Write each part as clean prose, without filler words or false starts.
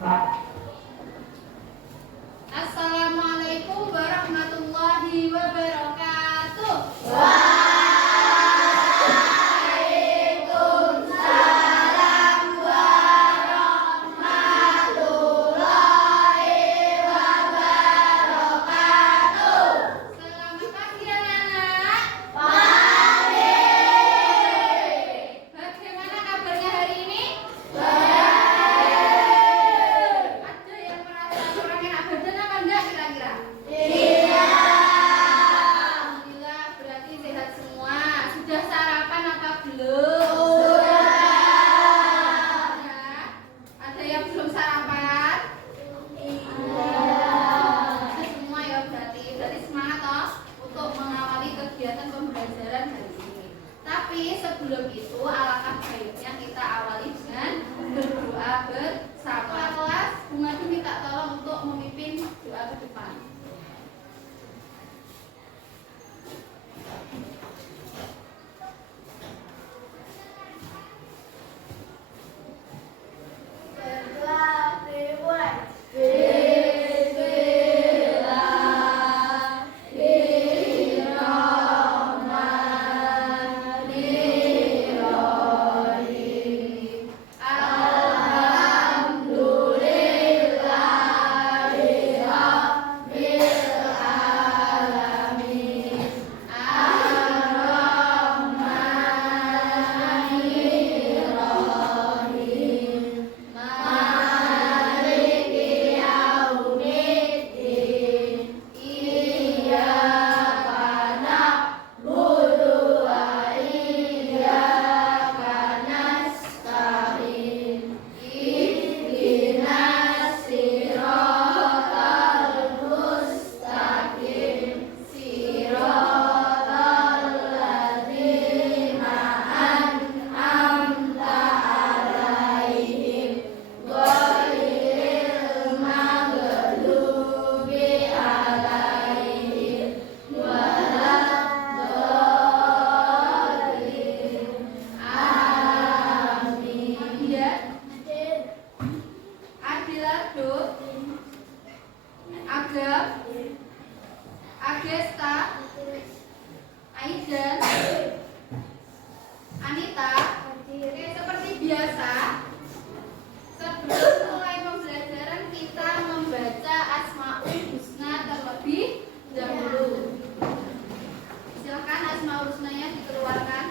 Assalamualaikum warahmatullahi wabarakatuh. Sebelum itu alangkah baiknya kita awali dengan berdoa bersama. Kelas Bunga minta tolong untuk memimpin doa ke depan. Agesta, Aidan, Anita. Oke, seperti biasa, sebelum mulai pembelajaran kita membaca Asmaul Husna terlebih dahulu. Silakan Asmaul Husnanya dikeluarkan.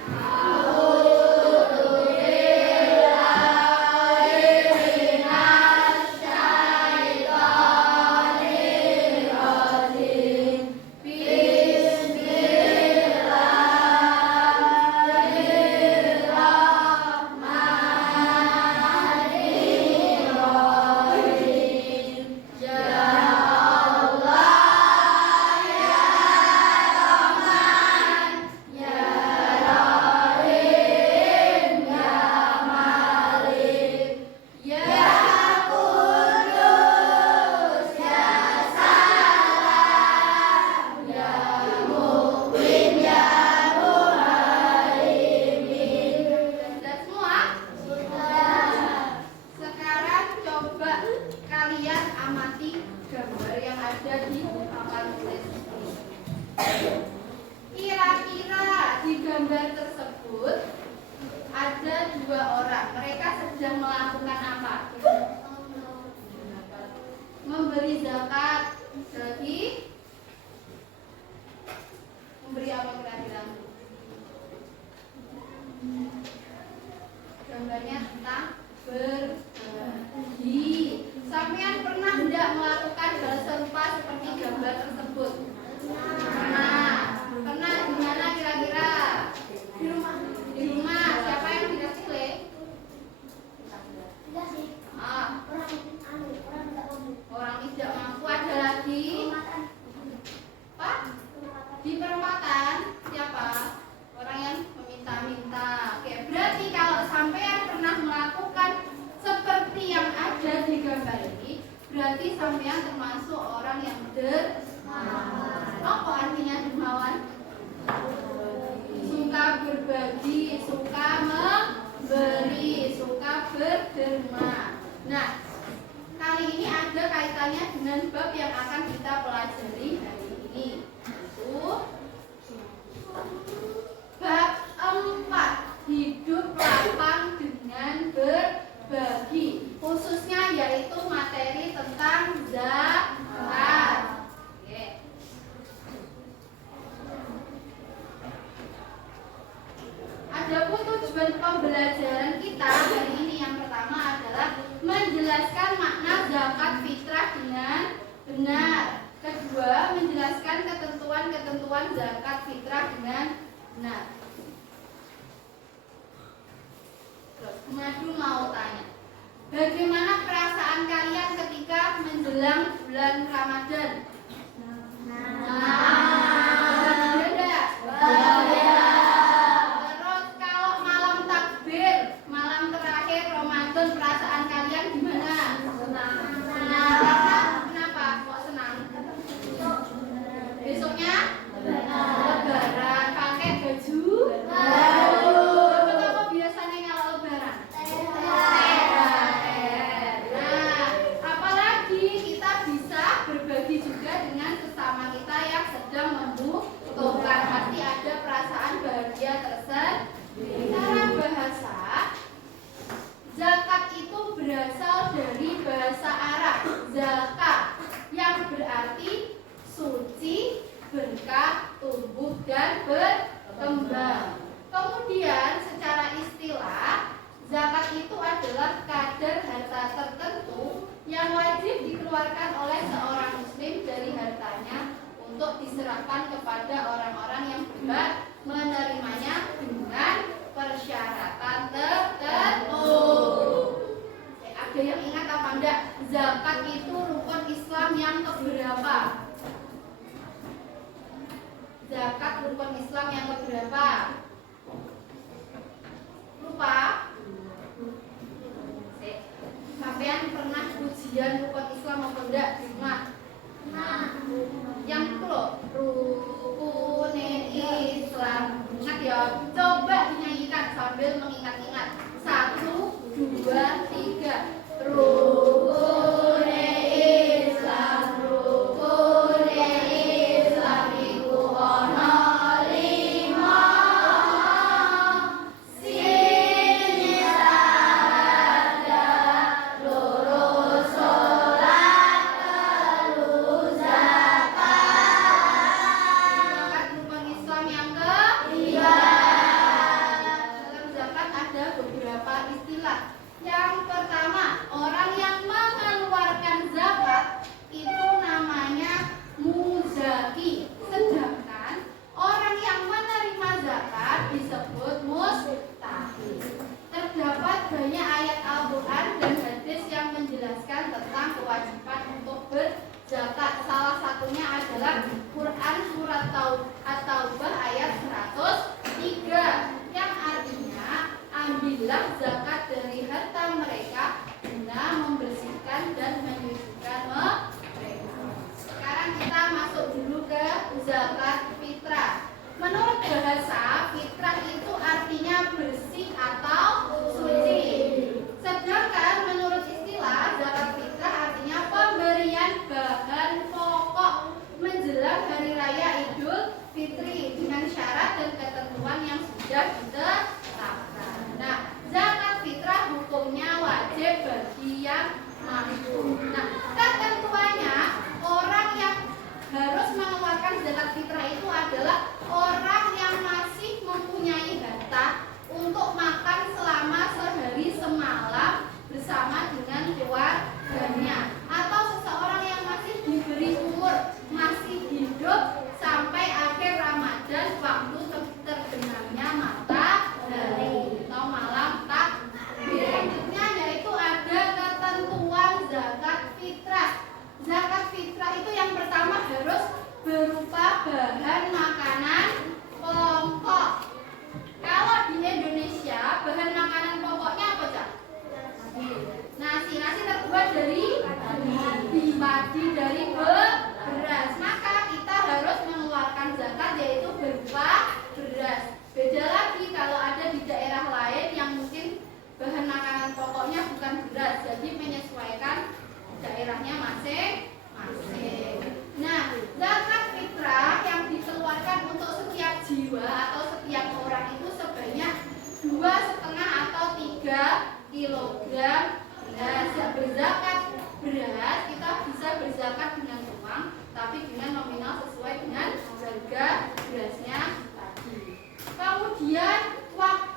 Kira-kira di gambar tersebut ada dua orang. Mereka sedang melakukan apa? Memberi zakat. Jadi memberi apa kira-kira? Gambarnya tentang berbagi. Sampean pernah tidak melakukan hal serupa seperti gambar tersebut? Pernah di mana kira-kira? Di rumah. Di rumah. Siapa yang tidak pilih? Tidak sih. Orang tidak mampu. Ada lagi? Pak? Di perempatan. Siapa? Orang yang meminta-minta. Oke, berarti kalau sampean pernah melakukan seperti yang ada di gambar ini, berarti sampean termasuk orang yang dermawan. Apa artinya dermawan? Suka berbagi, suka memberi, suka berderma. Nah, kaitannya dengan bab yang akan kita pelajari hari ini. Itu bab 4, hidup lapang dengan berbagi, khususnya yaitu materi tentang zakat. Adapun tujuan pembelajaran kita hari ini yang pertama adalah menjelaskan makna zakat fitrah dengan benar. Kedua, menjelaskan ketentuan-ketentuan zakat fitrah dengan benar. Terus, Madu mau tanya, bagaimana perasaan kalian ketika menjelang bulan Ramadan? Perasaan kalian gimana? Senang. Kenapa kok senang? Besoknya Lebaran, pakai baju baru. Apa biasanya kalau Lebaran? Nah, apalagi kita bisa berbagi juga dengan sesama kita yang sedang membutuhkan. Pasti ada perasaan bahagia tersendiri. Secara bahasa, zakat itu berasal dari bahasa Arab zakat, yang berarti suci, berkah, tumbuh dan berkembang. Kemudian secara istilah, zakat itu adalah kadar harta tertentu yang wajib dikeluarkan oleh seorang muslim dari hartanya untuk diserahkan kepada orang-orang yang berhak menerimanya dengan persyaratan tertentu. Ada yang ingat apa enggak? Zakat itu rukun Islam yang keberapa? Zakat rukun Islam yang keberapa? Lupa? Sampean pernah ujian rukun Islam apa enggak di rumah? Yang itu loh, rukun Islam. Ingat ya, coba dinyanyikan sambil mengingat-ingat. 1, 2, 3. Rukun Islam, rukun Islam iku ana 5. Sini sahadat, loro sholat, telu zakat. Rukun Islam yang ketiga. Dalam zakat ada beberapa istilah. Yang pertama, orang yang mengeluarkan zakat itu namanya muzaki. Sedangkan orang yang menerima zakat disebut mustahik. Terdapat banyak ayat Al-Quran dan hadis yang menjelaskan tentang kewajiban untuk berzakat. Salah satunya adalah Quran surat At-Taubah ayat 103 yang artinya, ambillah zakat dari harta mereka guna membersihkan dan menyucikan mereka. Sekarang kita masuk dulu ke zakat fitrah. Menurut bahasa, fitrah itu artinya bersih atau suci. Sedangkan menurut istilah, zakat fitrah artinya pemberian bahan pokok menjelang hari raya Idul Fitri dengan syarat dan ketentuan yang sudah ditetapkan. Nah, zakat fitrah hukumnya wajib bagi yang mampu. Nah, ketentuannya, orang yang harus mengeluarkan zakat fitrah itu adalah orang yang masih mempunyai harta untuk makan selama sehari semalam bersama dengan keluarganya, atau seseorang yang masih diberi umur, masih hidup sampai akhir Ramadan waktu terbenamnya matahari.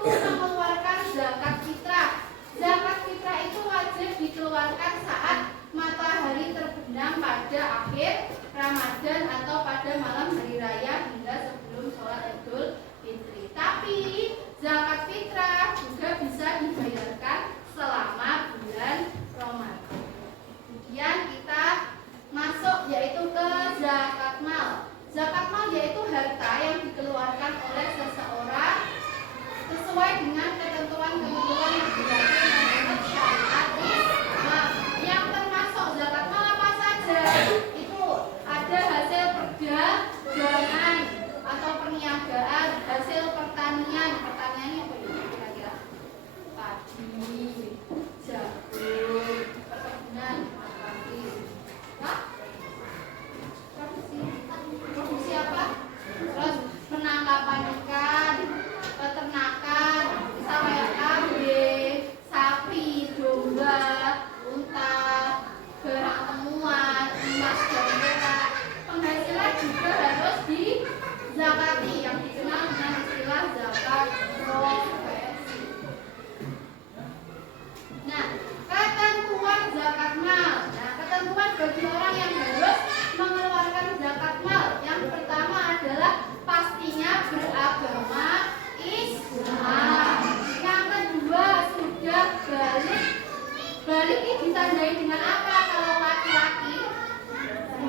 yaitu mengeluarkan zakat fitrah. Zakat fitrah itu wajib dikeluarkan saat matahari terbenam pada akhir Ramadan atau pada malam hari raya hingga sebelum sholat Idul Fitri. Tapi zakat fitrah juga bisa dibayarkan selama bulan Ramadan. Kemudian kita masuk yaitu ke zakat mal. Zakat mal yaitu harta yang dikeluarkan oleh seseorang sesuai dengan ketentuan-ketentuan yang berlaku menurut syariat Islam. Yang termasuk zakat mal apa saja? Itu ada hasil perdagangan atau perniagaan, hasil pertanian. Pertaniannya apa ya kira-kira? Padi, jagung, perkebunan, padi. Hah? Produksi apa? Terus penangkapan ikan, peternakan, bisa kayak kambing, sapi, domba, unta, barang temuan, emas dan perak. Penghasilan juga harus dizakati yang dikenal dengan istilah zakat profesi. Nah, ketentuan zakat mal. Nah, ketentuan bagi orang yang harus mengeluarkan zakat mal. Yang pertama adalah pastinya beragama Islam. Yang kedua sudah balik. Balik ini ditandai dengan apa? Kalau laki-laki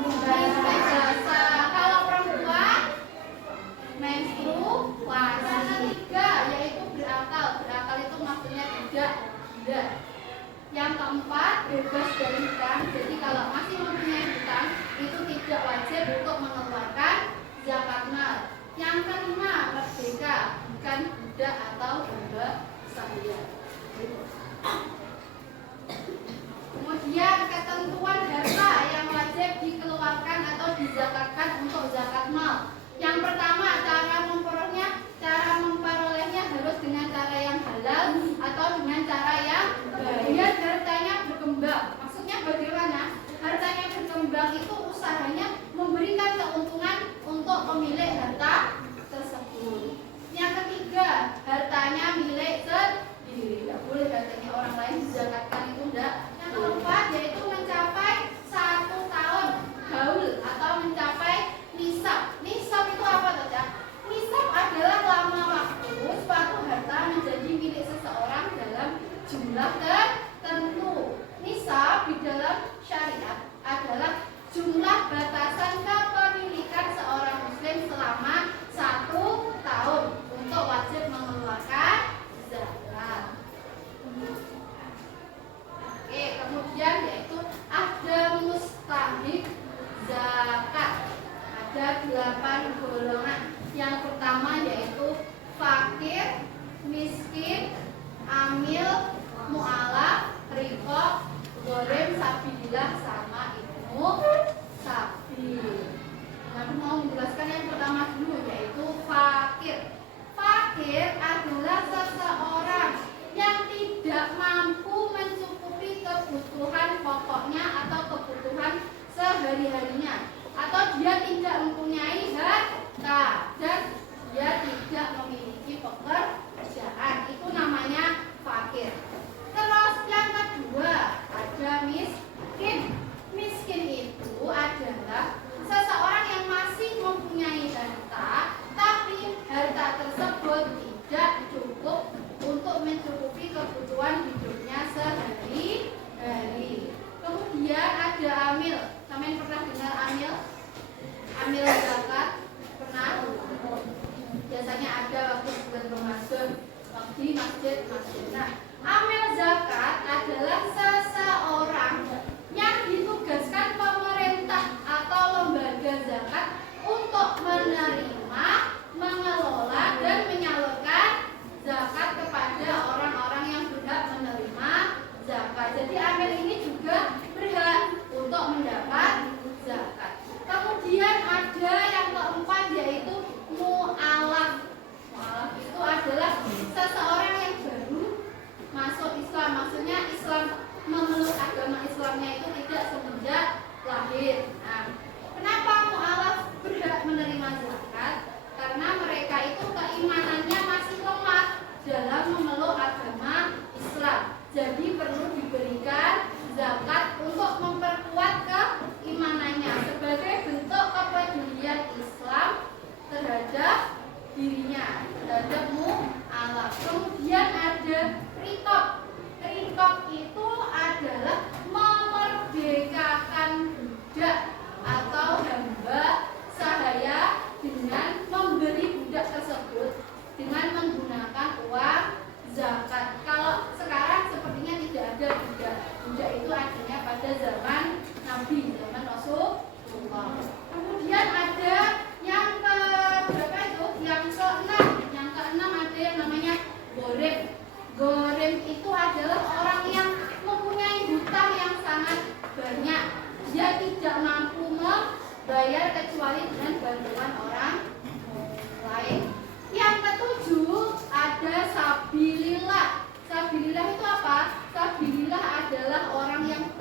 istihasa, kalau perempuan menstruasi. Yang ketiga yaitu berakal. Berakal itu maksudnya tidak gila. Yang keempat bebas dari hutang. Jadi kalau masih mempunyai hutang itu tidak wajib untuk mengeluarkan zakat mal. Yang kelima merdeka, bukan budak atau hamba sahaya. Kemudian ketentuan harta yang wajib dikeluarkan atau dizakatkan untuk zakat mal. Yang pertama cara memperolehnya harus dengan cara yang halal atau dengan cara yang baik. Hartanya berkembang. Maksudnya bagaimana? Hartanya berkembang itu usahanya memberikan keuntungan untuk pemilik harta tersebut. Yang ketiga, hartanya milik sendiri. Tidak boleh hartanya orang lain dizakatkan, itu tidak. Yang keempat yaitu mencapai 1 tahun gaul atau mencapai nisab. Nisab itu apa saja? Nisab adalah lama waktu suatu harta menjadi milik seseorang dalam jumlah tertentu. Nisab di dalam syariat adalah jumlah batasan kepemilikan seorang muslim selama 1 tahun untuk wajib mengeluarkan zakat. Oke, kemudian yaitu ada mustahik zakat. Ada 8 golongan. Yang pertama yaitu fakir, miskin, amil, mu'alaf, riqab, gharim, sabilillah sama ibnu sabil. Nah, mau menjelaskan yang pertama dulu yaitu fakir. Fakir adalah seseorang yang tidak mampu mencukupi kebutuhan pokoknya atau kebutuhan sehari-harinya, atau dia tidak mempunyai harta dan dia tidak memiliki pekerjaan. Itu namanya fakir. Terus yang kedua ada miskin. Miskin itu adalah seseorang yang masih mempunyai harta, tapi harta tersebut tidak cukup untuk mencukupi kebutuhan hidupnya sehari-hari. Kemudian ada amil. Kalian pernah dengar amil? Amil zakat? Pernah? Biasanya ada waktu bulan Ramadan, waktu di masjid. Nah, amil zakat adalah seseorang yang ditugaskan pemerintah atau lembaga zakat untuk menerima, mengelola, dan menyalurkan zakat kepada orang-orang yang berhak menerima zakat. Jadi amil ini juga berhak untuk mendapat zakat. Kemudian ada yang keempat yaitu mu'alaf. Mu'alaf itu adalah seseorang yang baru masuk Islam. Maksudnya Islam ada Rikop. Rikop itu adalah memerdekakan budak atau hamba sahaya dengan membeli budak tersebut dengan menggunakan uang zakat. Kalau sekarang sepertinya tidak ada budak. Budak itu adanya pada zaman Nabi, zaman Rasulullah. Kemudian ada yang ke berapa itu? Yang keenam. Yang keenam ada yang namanya gorem. Gorem itu adalah orang yang mempunyai hutang yang sangat banyak. Dia tidak mampu membayar kecuali dengan bantuan orang lain. Yang ketujuh ada sabilillah. Sabilillah itu apa? Sabilillah adalah orang yang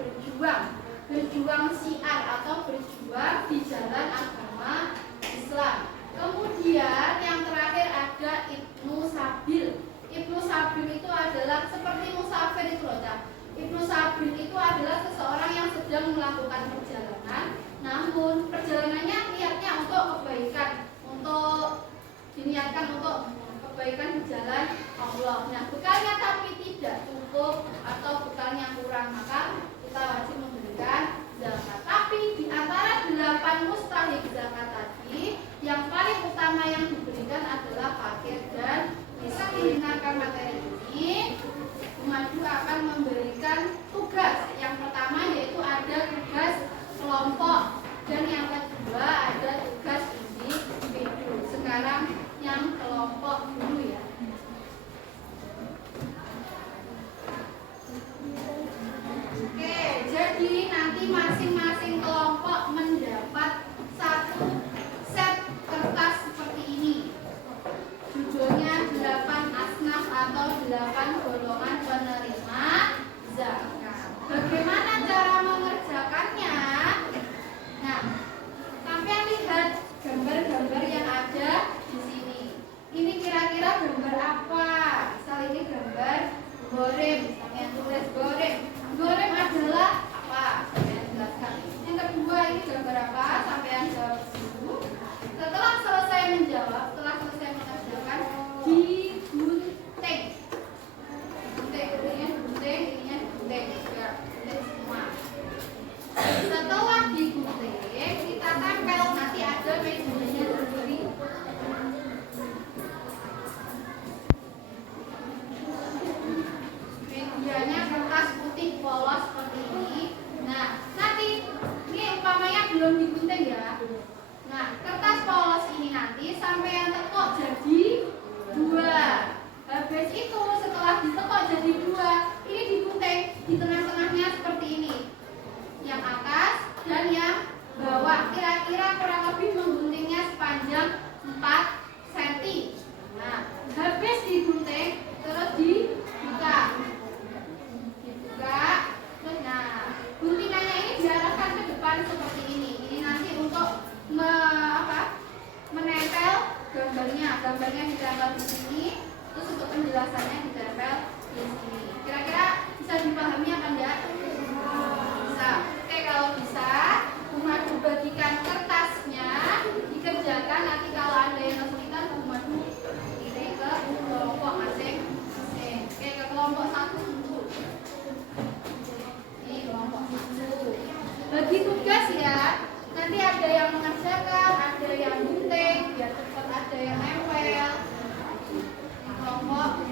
berjuang syiar atau berjuang di jalan agama Islam. Kemudian yang terakhir ada Ibnu Sabil. Ibnu Sabil itu adalah seperti musafir itu loh, Cak. Ibnu Sabil itu adalah seseorang yang sedang melakukan perjalanan, namun perjalanannya niatnya untuk kebaikan, untuk diniatkan untuk kebaikan di jalan Allah. Nah, bekalnya tapi tidak cukup atau bekalnya kurang, maka kita wajib memberikan zakat. Tapi di antara 8 mustahik zakat tadi, yang paling utama yang diberikan adalah fakir dan miskin. Nah, karena materi ini, Madu akan memberikan tugas. Yang pertama yaitu ada tugas kelompok dan yang kedua ada tugas individu. Sekarang yang kelompok dulu ya. Oke, jadi nanti masing-masing kelompok mendapat satu set kertas seperti ini. Judulnya 8 asnaf atau 8 golongan penerima zakat. Bagaimana cara mengerjakannya? Nah, sampai lihat gambar-gambar yang ada di sini. Ini kira-kira gambar apa? Misal ini gambar goreng, misalnya tulis goreng. Goreng adalah apa? Saya jelaskan. Yang kedua ini gambar apa? Sampai jawab dulu. Setelah selesai menjawab, setelah selesai mengerjakan, digunting. Ininya gunting, ya, gunting semua. Setelah digunting, kita tempel, nanti ada medianya sendiri. Medianya kertas putih polos seperti ini. Nah, nanti ini umpamanya belum digunting ya. Nah, kertas polos ini nanti sampai yang tekuk jadi 2. Habis itu setelah ditekuk jadi 2, ini digunting di tengah-tengahnya seperti ini. Yang atas dan yang bawah kira-kira kurang lebih mengguntingnya sepanjang 4 cm. Nah, habis digunting terus dibuka. Terus nah, guntingannya ini diarahkan ke depan seperti ini. Ini nanti untuk menempel gambarnya. Gambarnya ditempel di sini. Terus untuk penjelasannya ditempel di sini. Kira-kira bisa dipahami apa enggak? Bisa. Oke, kalau bisa, Madu bagikan kertasnya, dikerjakan. Nanti kalau ada yang kesulitan, Madu ini ke kelompok masing-masing. Oke, ke kelompok 1 dulu. Ini kelompok 1. Bagi tugas ya. Nanti ada yang mengerjakan, ada yang gunting, biar cepat, ada yang nempel. Kelompok 2.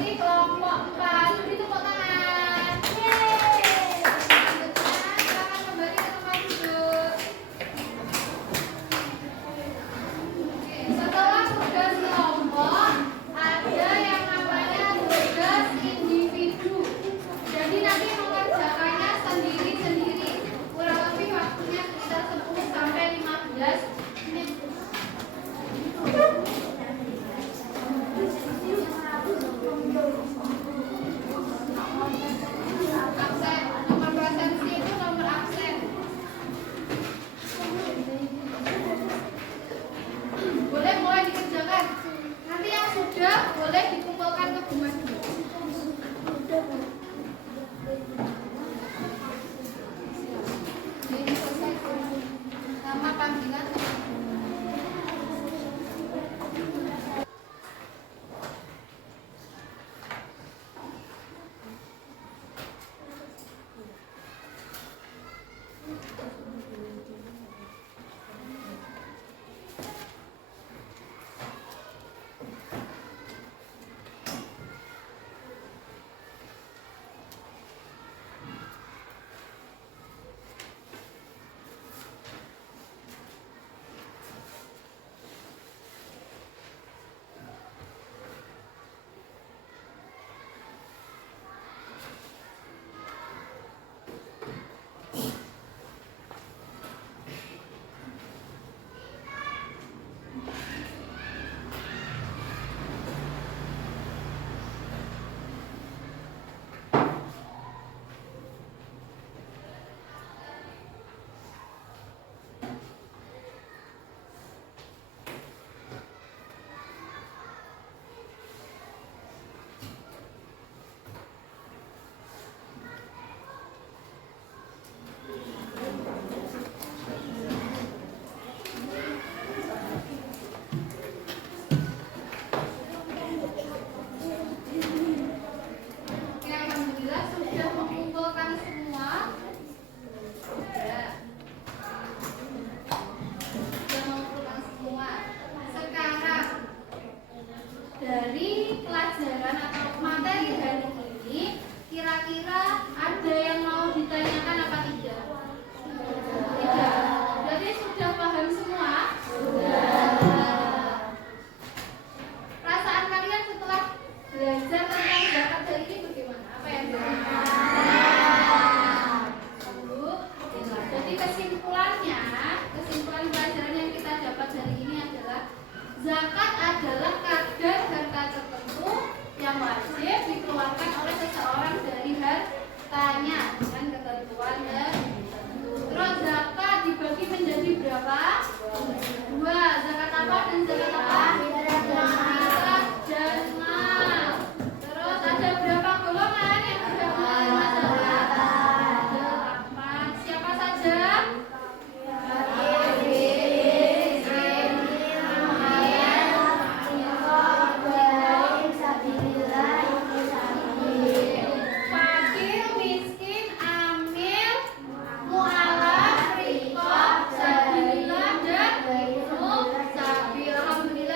kasih kelompok 4. Beri tepuk tangan. Yeay. Selanjutnya silakan kembali ke tempat duduk. Oke, setelah tugas kelompok, ada yang namanya tugas individu. Jadi nanti mengerjakannya sendiri-sendiri. Kurang lebih waktunya sekitar 10 sampai 15 menit. Absen, nomor presensi itu nomor absen. Boleh mulai dikerjakan. Nanti yang sudah boleh dikumpulkan ke rumah dulu. Ini selesai. Nama panggilan. Dari pelajaran atau materi hari ini, kira-kira ada yang mau ditanyakan apa tidak? Tidak. Berarti sudah paham semua? Sudah. Perasaan kalian setelah belajar tentang zakat hari ini bagaimana? Apa yang Jadi kesimpulan pelajaran yang kita dapat hari ini adalah zakat adalah kadar harta tertentu yang wajib dikeluarkan oleh seseorang dari hartanya dengan ketentuan tertentu. Terus zakat dibagi menjadi berapa? Dua. Zakat apa dan zakat apa? Fitrah dan mal. Terus ada berapa golongan yang sudah menerima zakat? 8. Siapa saja? Alhamdulillah.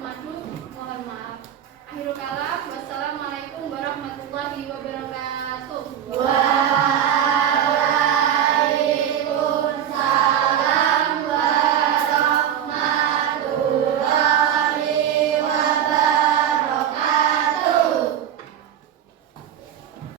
madu, mohon maaf. Akhirul kalam, wassalamualaikum warahmatullahi wabarakatuh.